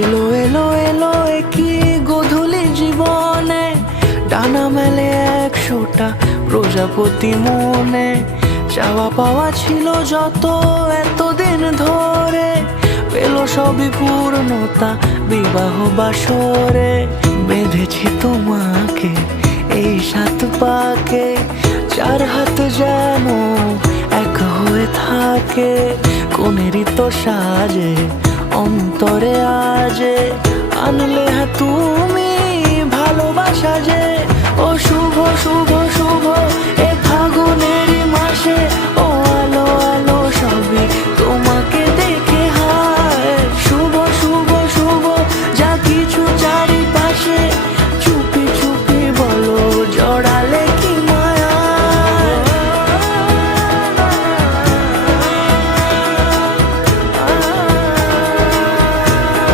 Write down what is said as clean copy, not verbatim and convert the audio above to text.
এলো এলো এলো একই গধূলি জীবনে, ডানা মেলে 100টা প্রজাপতি মনে। চাওয়া পাওয়া ছিল যত এতদিন ধরে, পেল সবই পূর্ণতা বিবাহ বাসরে। বেঁধেছি তোমাকে এই 7 পাকে, 4 হাত যেন এক হয়ে থাকে। কোনেরই তো সাজে অন্তরে আজে আনলে হ্যাঁ তুমি